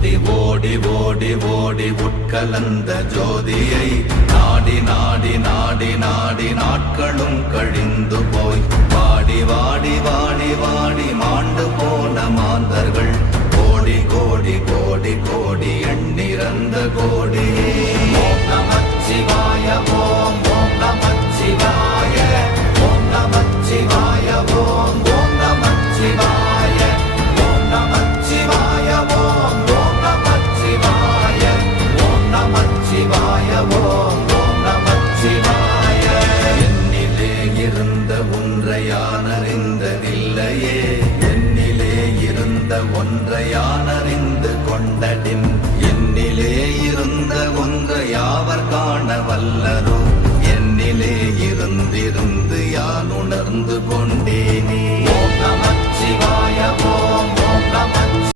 ஓடி ஓடி ஓடி ஓடி உட்கலந்த ஜோதியை நாடி நாடி நாடி நாடி நாட்களும் கழிந்து போய் வாடி வாடி வாடி வாடி மாண்டு போன மாந்தர்கள் கோடி கோடி கோடி கோடி எண்ணிறந்த கோடி. ஓம் நமச்சிவாய ஓம் ஓம் நமச்சிவாய ஓம் நமச்சிவாய ஓம் ஓம் நமச்சிவாய ஓம் நமச்சிவாய ஓம் ஓம் நமச்சிவாய ஓம் நமச்சிவாய ஓம் ஓம் நமச்சிவாய. என்னிலே இருந்த ஒன்றை யான் அறிந்ததில்லையே, என்னிலே இருந்த ஒன்றை யான் அறிந்து கொண்டடின்